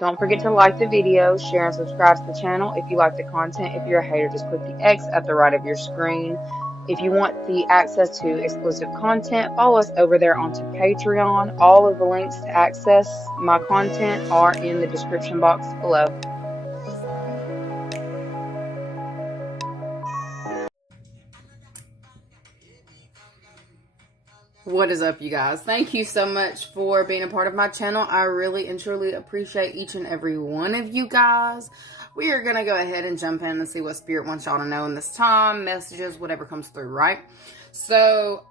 Don't forget to like the video, share and subscribe to the channel if you like the content. If you're a hater, just click the X at the right of your screen. If you want the access to exclusive content, follow us over there onto Patreon. All of the links to access my content are in the description box below. What is up, you guys? Thank you so much for being a part of my channel. I really and truly appreciate each and every one of you guys. We are going to go ahead and jump in and see what Spirit wants y'all to know in this time. Messages, whatever comes through, right? So,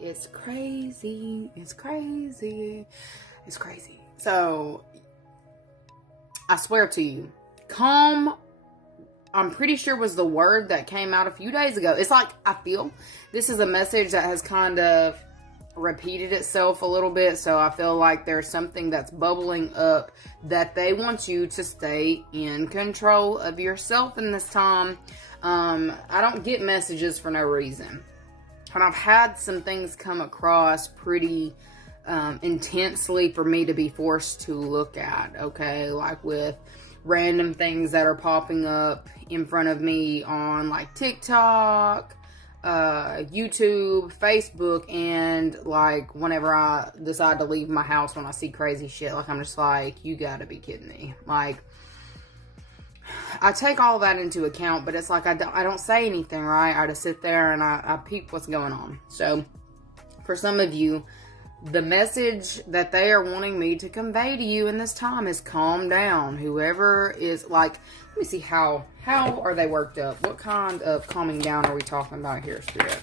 it's crazy. It's crazy. It's crazy. So, I swear to you, calm, I'm pretty sure was the word that came out a few days ago. It's like, I feel this is a message that has kind of repeated itself a little bit. So I feel like there's something that's bubbling up that they want you to stay in control of yourself in this time. I don't get messages for no reason. And I've had some things come across pretty intensely for me to be forced to look at, okay? Like with random things that are popping up in front of me on like TikTok, YouTube, Facebook, and like whenever I decide to leave my house when I see crazy shit, like I'm just like, you gotta be kidding me. Like, I take all that into account, but it's like I don't say anything, right? I just sit there and I peep what's going on. So for some of you, the message that they are wanting me to convey to you in this time is calm down. Whoever is like, let me see how are they worked up? What kind of calming down are we talking about here, Spirit?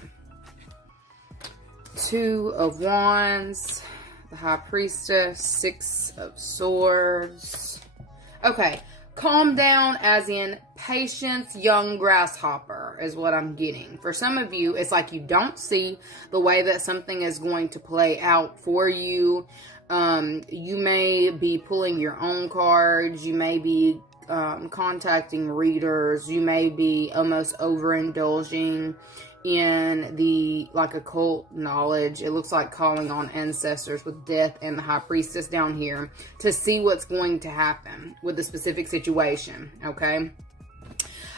Two of Wands, the High Priestess, Six of Swords. Okay, calm down as in patience, young grasshopper is what I'm getting. For some of you, it's like you don't see the way that something is going to play out for you. You may be pulling your own cards. You may be contacting readers. You may be almost overindulging in the like occult knowledge. It looks like calling on ancestors with Death and the High Priestess down here to see what's going to happen with the specific situation, okay?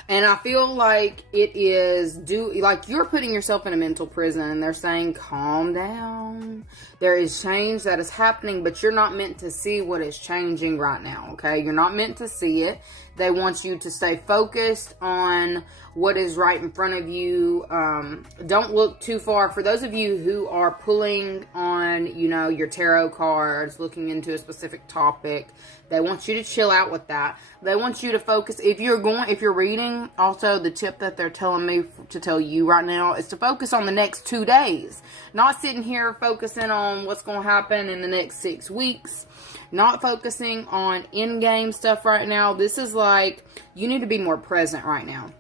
And I feel like it is like you're putting yourself in a mental prison and they're saying, calm down. There is change that is happening, but you're not meant to see what is changing right now, okay? You're not meant to see it. They want you to stay focused on what is right in front of you. Don't look too far. For those of you who are pulling on, you know, your tarot cards, looking into a specific topic, they want you to chill out with that. They want you to focus. If you're reading, also the tip that they're telling me to tell you right now is to focus on the next 2 days. Not sitting here focusing on what's going to happen in the next 6 weeks. Not focusing on in-game stuff right now. This is like, you need to be more present right now.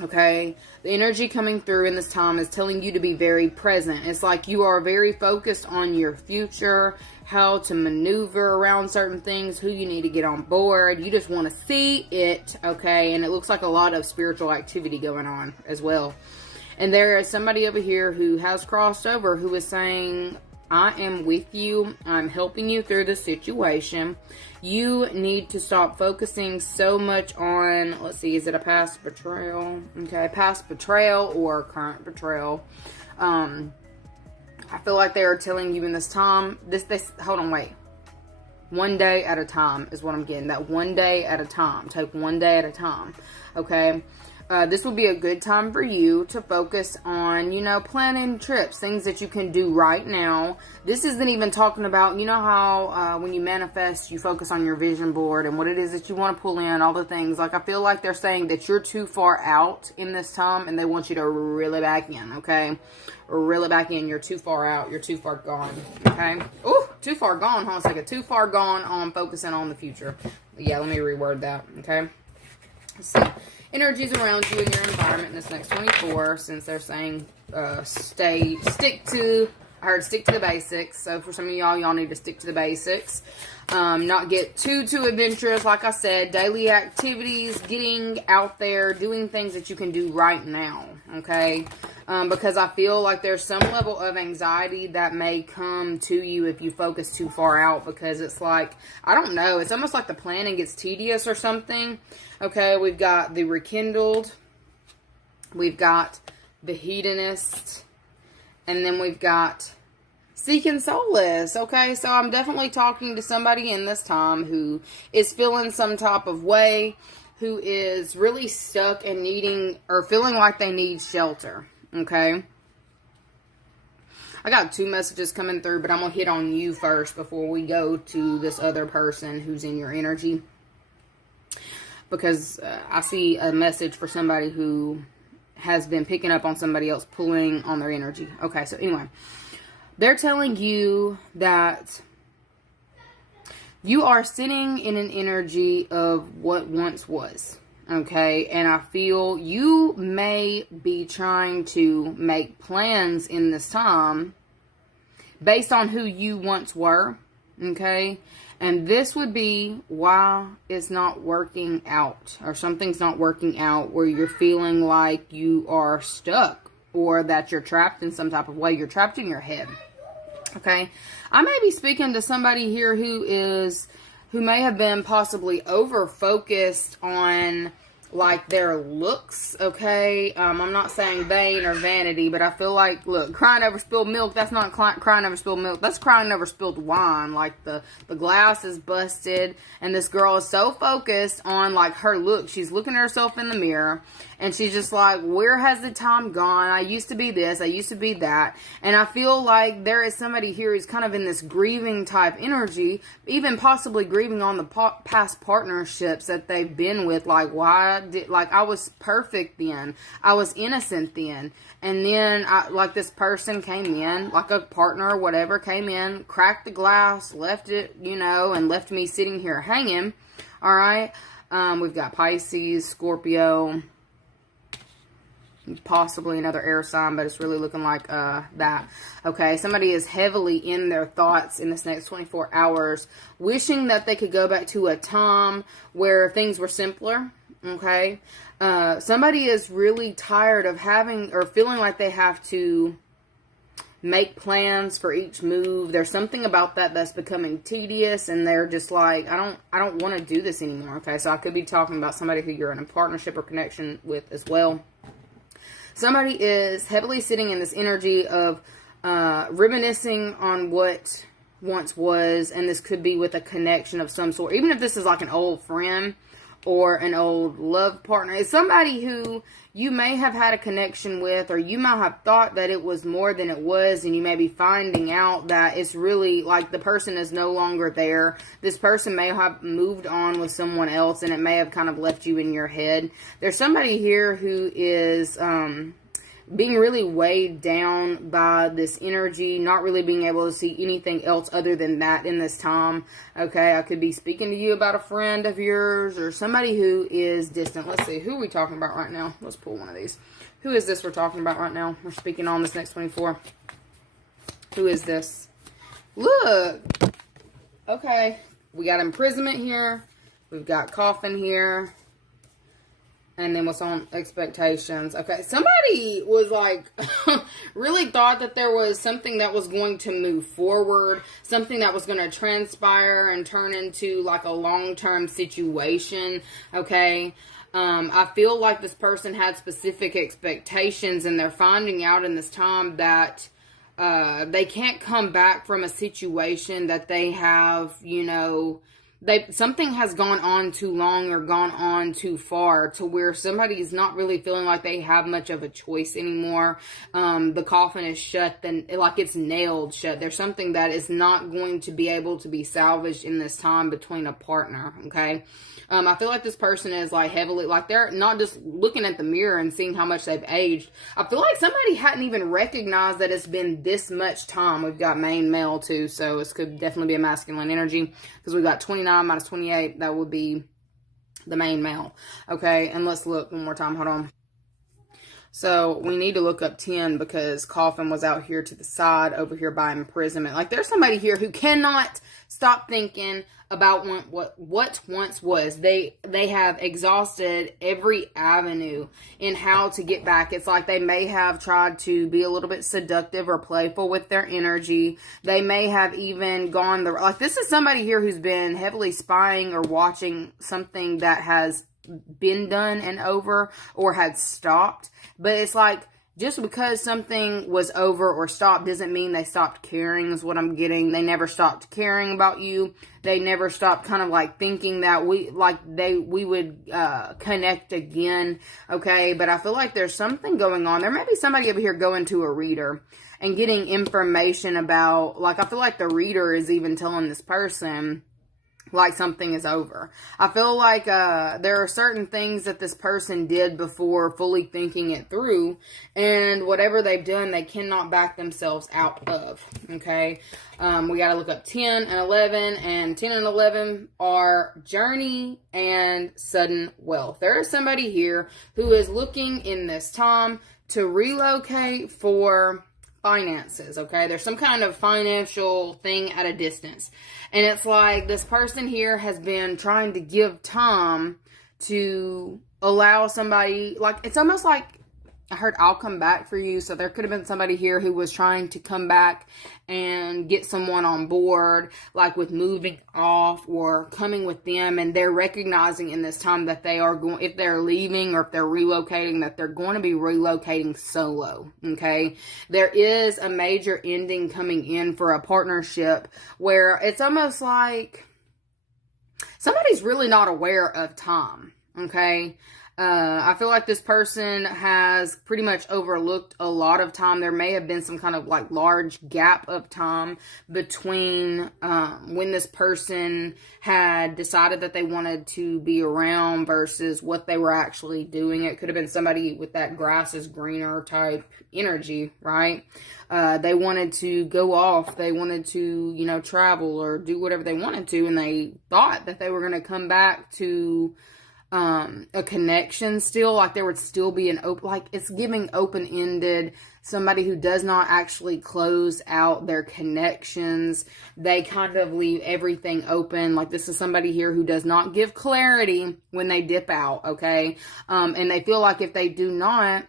Okay, the energy coming through in this time is telling you to be very present. It's like you are very focused on your future, how to maneuver around certain things, who you need to get on board. You just want to see it, okay? And it looks like a lot of spiritual activity going on as well. And there is somebody over here who has crossed over who is saying, I am with you. I'm helping you through the situation. You need to stop focusing so much on, let's see, is it a past betrayal? Okay, past betrayal or current betrayal. I feel like they are telling you in this time, hold on, wait. 1 day at a time is what I'm getting. That 1 day at a time. Take 1 day at a time. Okay. This will be a good time for you to focus on, you know, planning trips, things that you can do right now. This isn't even talking about, you know how when you manifest, you focus on your vision board and what it is that you want to pull in, all the things. Like, I feel like they're saying that you're too far out in this time and they want you to reel it back in, okay? Reel it back in. You're too far out. You're too far gone, okay? Ooh, too far gone. Hold on a second. Too far gone on focusing on the future. Yeah, let me reword that, okay? Let's see. Energies around you in your environment in this next 24, since they're saying stick to I heard stick to the basics. So for some of y'all need to stick to the basics. Not get too adventurous. Like I said, daily activities, getting out there, doing things that you can do right now. Okay. Because I feel like there's some level of anxiety that may come to you if you focus too far out, because it's like, I don't know, it's almost like the planning gets tedious or something. Okay, we've got the rekindled, we've got the hedonist, and then we've got seeking solace. Okay, so I'm definitely talking to somebody in this time who is feeling some type of way, who is really stuck and needing or feeling like they need shelter. Okay, I got 2 messages coming through, but I'm going to hit on you first before we go to this other person who's in your energy. Because I see a message for somebody who has been picking up on somebody else pulling on their energy. Okay, so anyway, they're telling you that you are sitting in an energy of what once was. Okay, and I feel you may be trying to make plans in this time based on who you once were. Okay, and this would be why it's not working out, or something's not working out, where you're feeling like you are stuck or that you're trapped in some type of way. You're trapped in your head. Okay, I may be speaking to somebody here who may have been possibly over focused on like their looks. Okay, I'm not saying vain or vanity, but I feel like, look, crying over spilled milk, that's not crying over spilled milk, that's crying over spilled wine. Like the glass is busted, and this girl is so focused on like her look. She's looking at herself in the mirror, and she's just like, where has the time gone? I used to be this, I used to be that. And I feel like there is somebody here who's kind of in this grieving type energy, even possibly grieving on the past partnerships that they've been with. Like, like I was perfect then, I was innocent then, and then like this person came in, like a partner or whatever came in, cracked the glass, left it, and left me sitting here hanging. All right, we've got Pisces, Scorpio, possibly another air sign, but it's really looking like that. Okay, somebody is heavily in their thoughts in this next 24 hours, wishing that they could go back to a time where things were simpler. Okay, somebody is really tired of having or feeling like they have to make plans for each move. There's something about that that's becoming tedious, and they're just like, I don't want to do this anymore. Okay, so I could be talking about somebody who you're in a partnership or connection with as well. Somebody is heavily sitting in this energy of reminiscing on what once was, and this could be with a connection of some sort. Even if this is like an old friend or an old love partner, it's somebody who you may have had a connection with, or you might have thought that it was more than it was, and you may be finding out that it's really like the person is no longer there. This person may have moved on with someone else, and it may have kind of left you in your head. There's somebody here who is being really weighed down by this energy, not really being able to see anything else other than that in this time. Okay, I could be speaking to you about a friend of yours or somebody who is distant. Let's see, who are we talking about right now? Let's pull one of these. Who is this we're talking about right now? We're speaking on this next 24. Who is this? Look. Okay, we got imprisonment here. We've got coffin here. And then what's on expectations? Okay, somebody was like, really thought that there was something that was going to move forward, something that was going to transpire and turn into like a long-term situation. Okay, I feel like this person had specific expectations, and they're finding out in this time that they can't come back from a situation that they have, something has gone on too long or gone on too far to where somebody's not really feeling like they have much of a choice anymore. The coffin is shut, then like it's nailed shut. There's something that is not going to be able to be salvaged in this time between a partner. Okay. I feel like this person is like heavily, like they're not just looking at the mirror and seeing how much they've aged. I feel like somebody hadn't even recognized that it's been this much time. We've got main male too, so this could definitely be a masculine energy because we've got 29 minus 28. That would be the main male. Okay, and let's look one more time. Hold on. So we need to look up 10 because Coffin was out here to the side over here by imprisonment. Like there's somebody here who cannot stop thinking about what once was. They have exhausted every avenue in how to get back. It's like they may have tried to be a little bit seductive or playful with their energy. They may have even gone like this is somebody here who's been heavily spying or watching something that has been done and over or had stopped. But it's like just because something was over or stopped doesn't mean they stopped caring is what I'm getting. They never stopped caring about you. They never stopped kind of like thinking that we would connect again. Okay. But I feel like there's something going on. There may be somebody over here going to a reader and getting information about, like, I feel like the reader is even telling this person like something is over. I feel like there are certain things that this person did before fully thinking it through, and whatever they've done, they cannot back themselves out of. Okay, we got to look up 10 and 11, and 10 and 11 are journey and sudden wealth. There is somebody here who is looking in this time to relocate for finances. Okay, there's some kind of financial thing at a distance, and it's like this person here has been trying to give time to allow somebody, like it's almost like I heard I'll come back for you. So there could have been somebody here who was trying to come back and get someone on board, like with moving off or coming with them. And they're recognizing in this time that they are going, if they're leaving or if they're relocating, that they're going to be relocating solo. Okay. There is a major ending coming in for a partnership where it's almost like somebody's really not aware of time. Okay. I feel like this person has pretty much overlooked a lot of time. There may have been some kind of like large gap of time between when this person had decided that they wanted to be around versus what they were actually doing. It could have been somebody with that grass is greener type energy, right? They wanted to go off. They wanted to, travel or do whatever they wanted to. And they thought that they were going to come back to a connection still, like there would still be an open, like it's giving open-ended, somebody who does not actually close out their connections. They kind of leave everything open. Like this is somebody here who does not give clarity when they dip out. Okay. And they feel like if they do not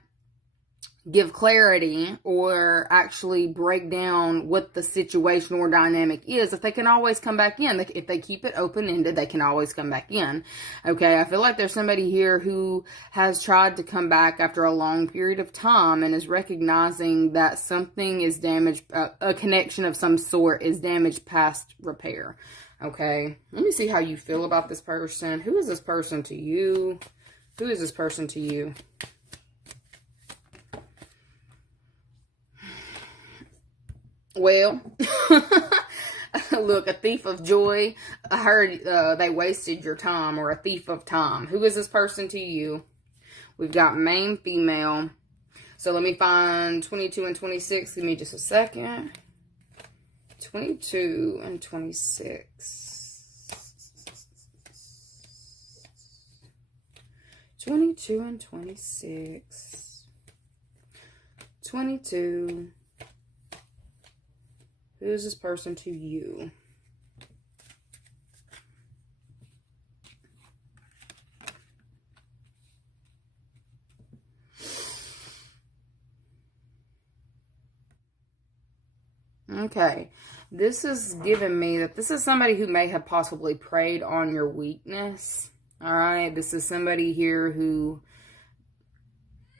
give clarity or actually break down what the situation or dynamic is, if they can always come back in. If they keep it open-ended, they can always come back in. Okay, I feel like there's somebody here who has tried to come back after a long period of time and is recognizing that something is damaged, a connection of some sort is damaged past repair. Okay, let me see how you feel about this person. Who is this person to you? Who is this person to you? Well, look, a thief of joy. I heard they wasted your time, or a thief of time. Who is this person to you? We've got male, female. So let me find 22 and 26. Give me just a second. 22 and 26. 22 and 26. 22. Who is this person to you? Okay. This is giving me that this is somebody who may have possibly preyed on your weakness. All right. This is somebody here who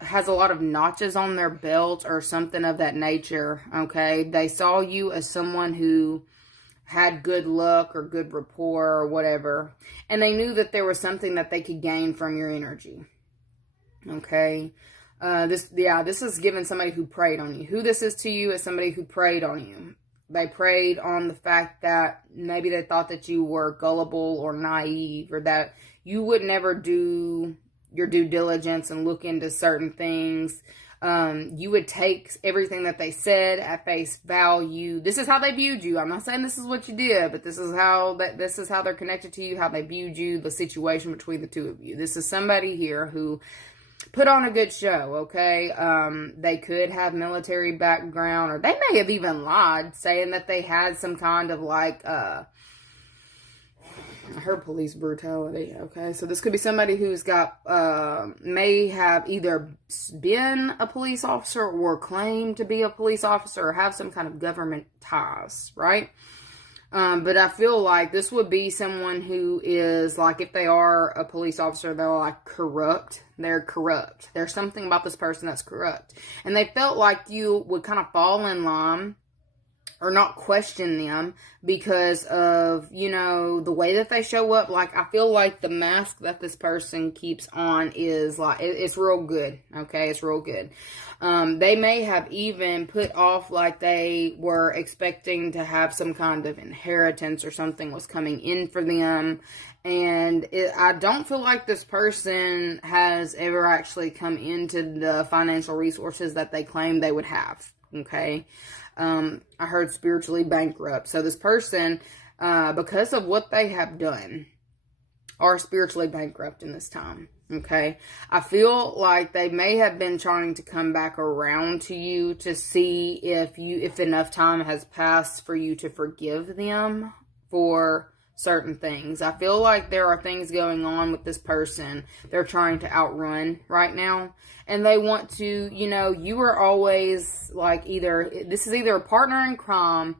has a lot of notches on their belt or something of that nature. Okay. They saw you as someone who had good luck or good rapport or whatever. And they knew that there was something that they could gain from your energy. Okay. This is giving somebody who preyed on you. Who this is to you is somebody who preyed on you. They preyed on the fact that maybe they thought that you were gullible or naive, or that you would never do your due diligence and look into certain things. You would take everything that they said at face value. This is how they viewed you. I'm not saying this is what you did, but this is how they're connected to you, how they viewed you, the situation between the two of you. This is somebody here who put on a good show, okay? They could have military background, or they may have even lied, saying that they had some kind of like, I heard police brutality, okay? So this could be somebody who's got, may have either been a police officer or claimed to be a police officer or have some kind of government ties, right? But I feel like this would be someone who is, like, if they are a police officer, they're, like, corrupt. They're corrupt. There's something about this person that's corrupt. And they felt like you would kind of fall in line or not question them because of, you know, the way that they show up. Like, I feel like the mask that this person keeps on is, like, it's real good, okay? It's real good. They may have even put off like they were expecting to have some kind of inheritance or something was coming in for them. And I don't feel like this person has ever actually come into the financial resources that they claim they would have, okay? I heard spiritually bankrupt. So this person, because of what they have done, are spiritually bankrupt in this time. Okay. I feel like they may have been trying to come back around to you to see if enough time has passed for you to forgive them for certain things. I feel like there are things going on with this person they're trying to outrun right now. And they want to, you know, you were always like this is either a partner in crime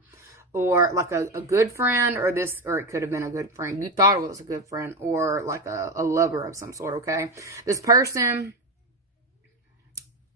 or like a good friend, or it could have been a good friend. You thought it was a good friend, or like a lover of some sort, okay? This person,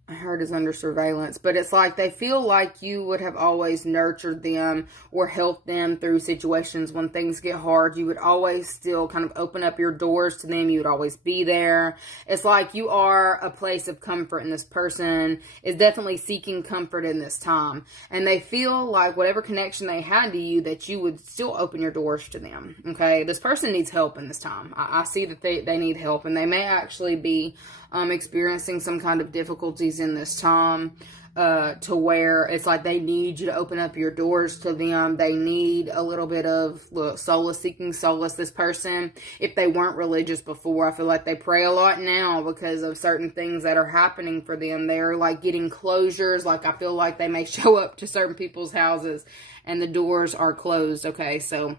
I heard, is under surveillance, but it's like they feel like you would have always nurtured them or helped them through situations when things get hard. You would always still kind of open up your doors to them. You would always be there. It's like you are a place of comfort, and this person is definitely seeking comfort in this time. And they feel like whatever connection they had to you, that you would still open your doors to them, okay? This person needs help in this time. I see that they need help, and they may actually be experiencing some kind of difficulties in this time, to where it's like they need you to open up your doors to them. They need a little bit of seeking solace. This person, if they weren't religious before, I feel like they pray a lot now because of certain things that are happening for them. They're like getting closures. Like, I feel like they may show up to certain people's houses and the doors are closed. Okay, so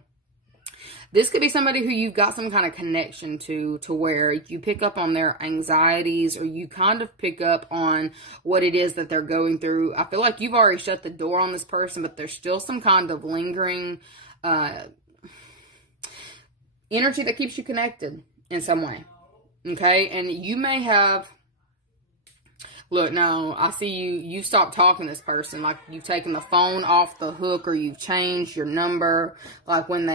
this could be somebody who you've got some kind of connection to where you pick up on their anxieties, or you kind of pick up on what it is that they're going through. I feel like you've already shut the door on this person, but there's still some kind of lingering energy that keeps you connected in some way. Okay? And you may have... Look, no, I see you've stopped talking to this person. Like, you've taken the phone off the hook, or you've changed your number. Like, when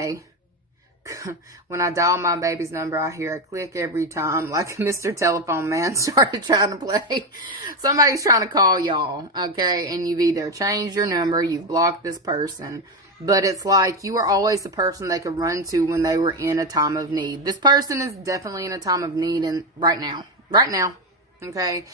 I dial my baby's number, I hear a click every time, like Mr. Telephone Man started trying to play. Somebody's trying to call y'all, okay? And you've either changed your number, you've blocked this person, but it's like you were always the person they could run to when they were in a time of need. This person is definitely in a time of need right now, okay?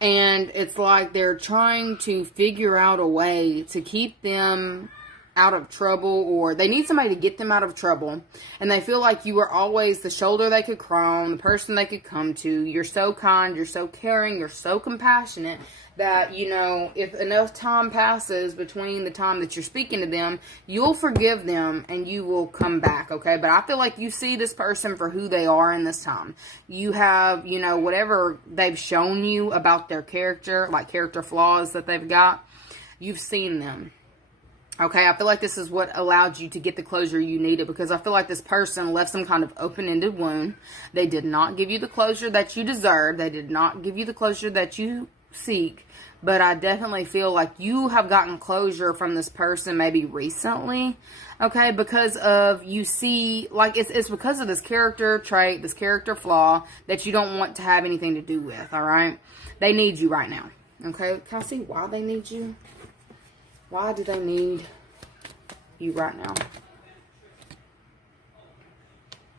And it's like they're trying to figure out a way to keep them out of trouble, or they need somebody to get them out of trouble, and they feel like you are always the shoulder they could cry on, the person they could come to. You're so kind, you're so caring, you're so compassionate that, you know, if enough time passes between the time that you're speaking to them, you'll forgive them and you will come back, okay? But I feel like you see this person for who they are in this time. You have, you know, whatever they've shown you about their character, like character flaws that they've got, you've seen them. Okay, I feel like this is what allowed you to get the closure you needed, because I feel like this person left some kind of open-ended wound. They did not give you the closure that you deserve. They did not give you the closure that you seek. But I definitely feel like you have gotten closure from this person maybe recently, okay, because of, you see, like, it's because of this character trait, this character flaw that you don't want to have anything to do with, all right? They need you right now, okay? Can I see why they need you? Why do they need you right now?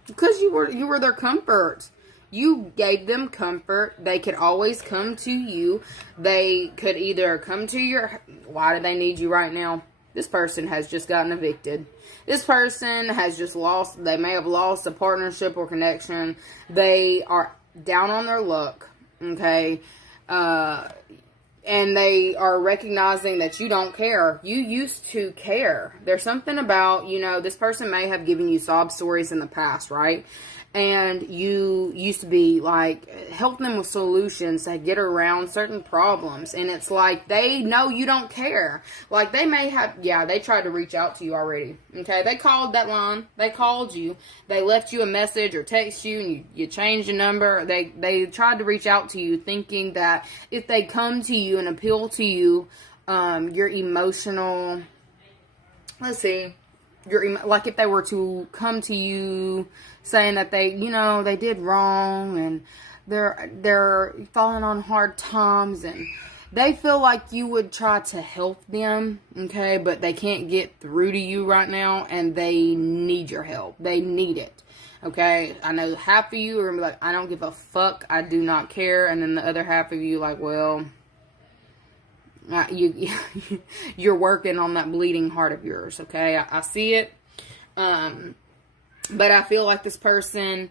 Because you were their comfort. You gave them comfort. They could always come to you. They could either come to your... Why do they need you right now? This person has just gotten evicted. This person has just they may have lost a partnership or connection. They are down on their luck. okay? And they are recognizing that you don't care. You used to care. There's something about, this person may have given you sob stories in the past, right? And you used to be like helping them with solutions to get around certain problems. And it's like they know you don't care. Like they may have, they tried to reach out to you already. Okay, they called that line. They called you. They left you a message or text you, and you changed your number. They tried to reach out to you, thinking that if they come to you and appeal to you, your emotional. Let's see. Like if they were to come to you saying that they did wrong and they're falling on hard times and they feel like you would try to help them, okay, but they can't get through to you right now and they need your help. They need it, okay? I know half of you are gonna be like, I don't give a fuck, I do not care, and then the other half of you like, well, you're working on that bleeding heart of yours, okay? I see it. But I feel like this person,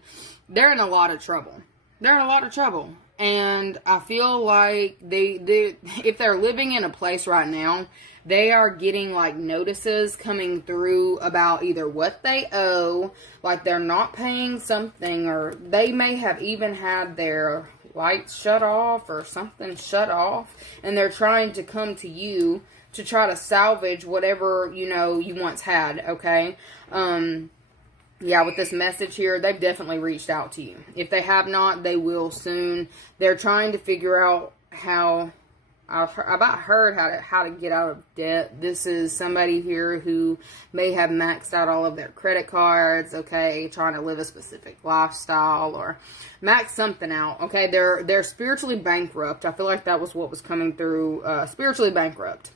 they're in a lot of trouble. They're in a lot of trouble. And I feel like they if they're living in a place right now, they are getting like notices coming through about either what they owe, like they're not paying something, or they may have even had their lights shut off or something shut off, and they're trying to come to you to try to salvage whatever you once had, okay? With this message here, they've definitely reached out to you. If they have not, they will soon. They're trying to figure out how. I've heard how to get out of debt. This is somebody here who may have maxed out all of their credit cards, okay, trying to live a specific lifestyle or max something out, okay. They're spiritually bankrupt. I feel like that was what was coming through, spiritually bankrupt,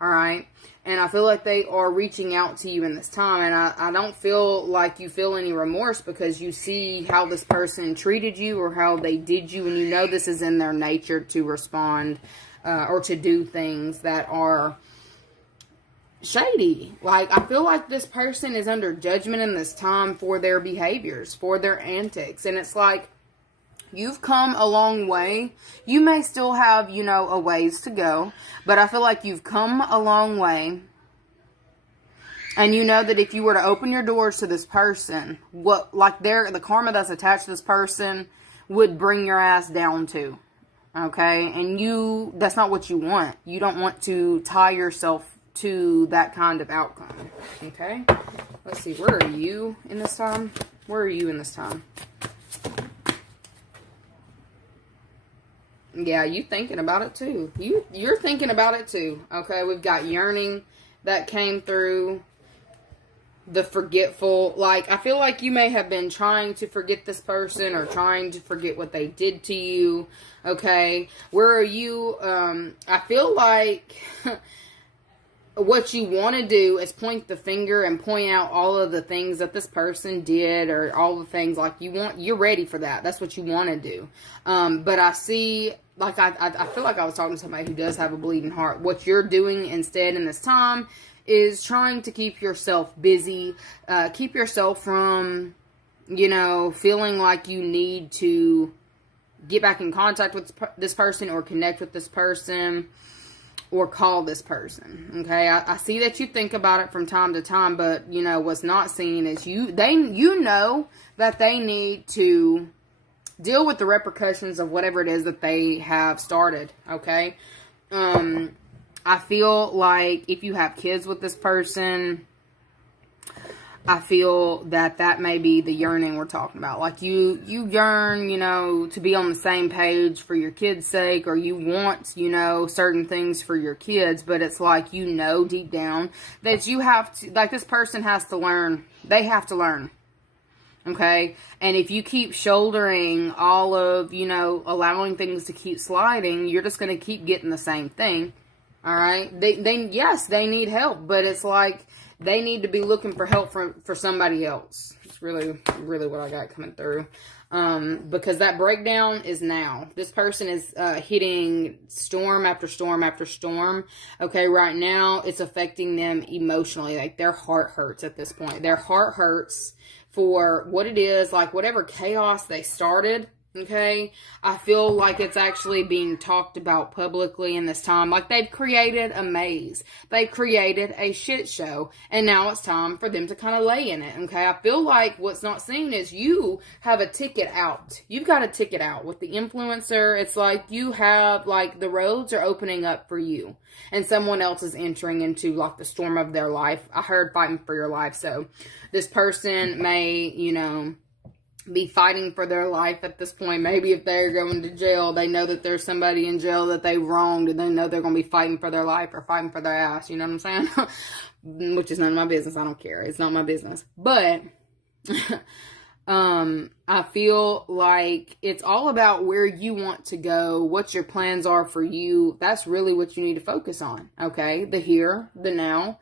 all right. And I feel like they are reaching out to you in this time. And I don't feel like you feel any remorse because you see how this person treated you or how they did you. And this is in their nature to respond or to do things that are shady. Like, I feel like this person is under judgment in this time for their behaviors, for their antics. And it's like, you've come a long way. You may still have, a ways to go. But I feel like you've come a long way. And you know that if you were to open your doors to this person, the karma that's attached to this person would bring your ass down to. Okay? And that's not what you want. You don't want to tie yourself to that kind of outcome. Okay? Let's see. Where are you in this time? Where are you in this time? Yeah, you thinking about it too. You're thinking about it too. Okay, we've got yearning that came through. The forgetful, like, I feel like you may have been trying to forget this person or trying to forget what they did to you. Okay, where are you? I feel like what you want to do is point the finger and point out all of the things that this person did, or all the things like you're ready for that. That's what you want to do. But I see, like, I feel like I was talking to somebody who does have a bleeding heart. What you're doing instead in this time is trying to keep yourself busy, keep yourself from, feeling like you need to get back in contact with this person or connect with this person or call this person. Okay, I see that you think about it from time to time, but what's not seen is that they need to deal with the repercussions of whatever it is that they have started. Okay, I feel like if you have kids with this person, I feel that may be the yearning we're talking about. Like you yearn, to be on the same page for your kids' sake, or you want, certain things for your kids, but it's like, deep down that you have to, like, this person has to learn. They have to learn. Okay? And if you keep shouldering all of, allowing things to keep sliding, you're just going to keep getting the same thing. All right? Yes, they need help, but it's like, they need to be looking for help for somebody else. It's really, really what I got coming through. Because that breakdown is now. This person is hitting storm after storm after storm. Okay, right now it's affecting them emotionally. Like, their heart hurts at this point. Their heart hurts for what it is. Like, whatever chaos they started, Okay, I feel like it's actually being talked about publicly in this time. Like, they've created a maze, they've created a shit show, and now it's time for them to kind of lay in it. Okay, I feel like what's not seen is you have a ticket out. You've got a ticket out with the influencer. It's like you have, like, the roads are opening up for you, and someone else is entering into, like, the storm of their life. I heard fighting for your life, so this person may, you know, be fighting for their life at this point. Maybe if they're going to jail, they know that there's somebody in jail that they wronged, and they know they're going to be fighting for their life or fighting for their ass. You know what I'm saying? Which is none of my business. I don't care. It's not my business. But I feel like it's all about where you want to go, what your plans are for you. That's really what you need to focus on. Okay, the here, the now.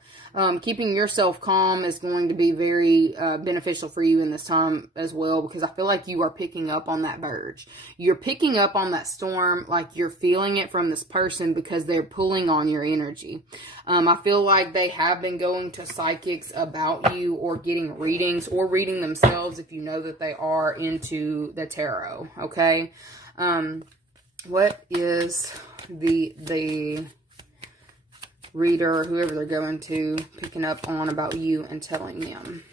Keeping yourself calm is going to be very beneficial for you in this time as well, because I feel like you are picking up on that verge. You're picking up on that storm, like you're feeling it from this person because they're pulling on your energy. I feel like they have been going to psychics about you, or getting readings, or reading themselves if you know that they are into the tarot. Okay, what is the reader, whoever they're going to, picking up on about you and telling them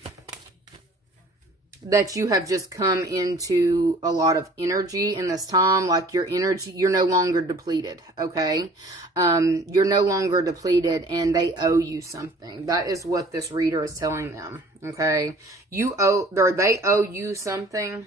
that you have just come into a lot of energy in this time? Like, your energy, you're no longer depleted. Okay, you're no longer depleted, and they owe you something. That is what this reader is telling them. Okay, they owe you something.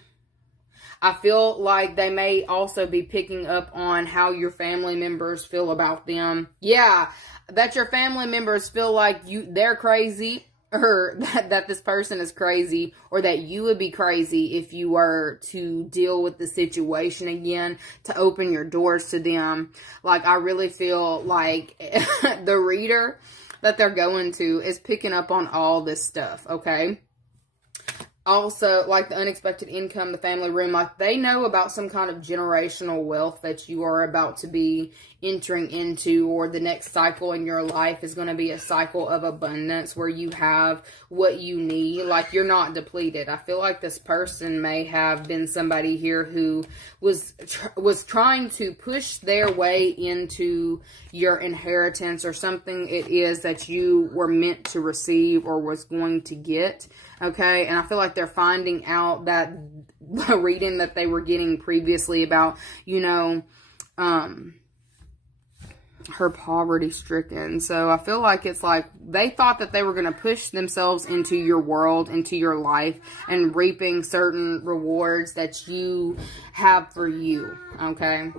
I feel like they may also be picking up on how your family members feel about them. Yeah, that your family members feel like they're crazy, or that this person is crazy, or that you would be crazy if you were to deal with the situation again, to open your doors to them. Like, I really feel like the reader that they're going to is picking up on all this stuff. Okay. Also, like the unexpected income, the family room, like they know about some kind of generational wealth that you are about to be entering into, or the next cycle in your life is going to be a cycle of abundance where you have what you need. Like, you're not depleted. I feel like this person may have been somebody here who was trying to push their way into your inheritance, or something it is that you were meant to receive or was going to get. Okay, and I feel like they're finding out that the reading that they were getting previously about, you know, her poverty stricken. So I feel like it's like they thought that they were going to push themselves into your world, into your life, and reaping certain rewards that you have for you. Okay.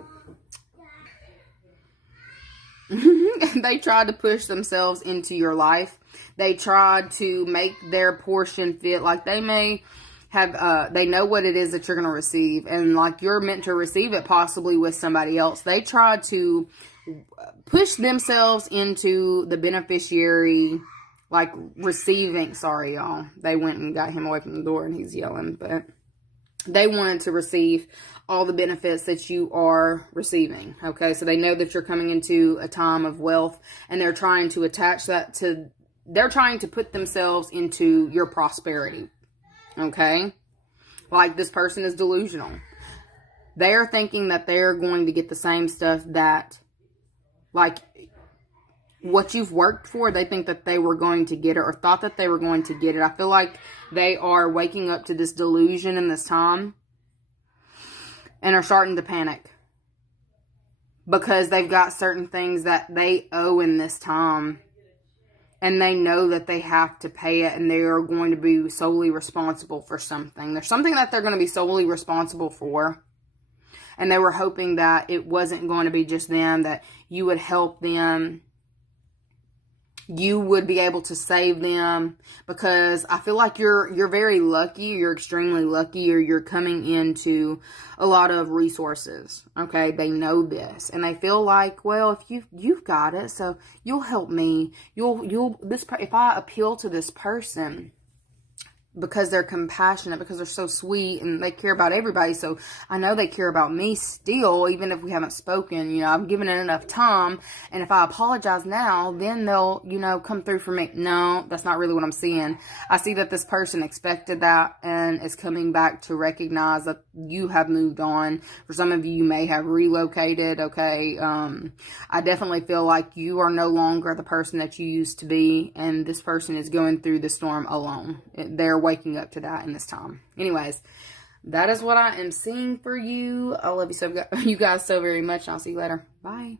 They tried to push themselves into your life. They tried to make their portion fit. Like, they may have, they know what it is that you're going to receive, and like you're meant to receive it possibly with somebody else. They tried to push themselves into the beneficiary, like receiving. Sorry, y'all. They went and got him away from the door, and he's yelling, but they wanted to receive all the benefits that you are receiving. Okay, so they know that you're coming into a time of wealth, and they're trying to attach that to, they're trying to put themselves into your prosperity. Okay, like this person is delusional. They are thinking that they're going to get the same stuff that, like, what you've worked for. They think that they were going to get it, or thought that they were going to get it. I feel like they are waking up to this delusion in this time, and are starting to panic because they've got certain things that they owe in this time, and they know that they have to pay it, and they are going to be solely responsible for something. There's something that they're going to be solely responsible for, and they were hoping that it wasn't going to be just them, that you would help them. You would be able to save them, because I feel like you're very lucky. You're extremely lucky, or you're coming into a lot of resources. Okay, they know this, and they feel like, well, if you've got it, so you'll help me. If I appeal to this person, because they're compassionate, because they're so sweet and they care about everybody. So I know they care about me still, even if we haven't spoken. You know, I'm giving it enough time. And if I apologize now, then they'll, you know, come through for me. No, that's not really what I'm seeing. I see that this person expected that and is coming back to recognize that you have moved on. For some of you, you may have relocated. Okay. I definitely feel like you are no longer the person that you used to be. And this person is going through the storm alone. They're waking up to that in this time. Anyways, that is what I am seeing for you. I love you guys so very much. I'll see you later. Bye.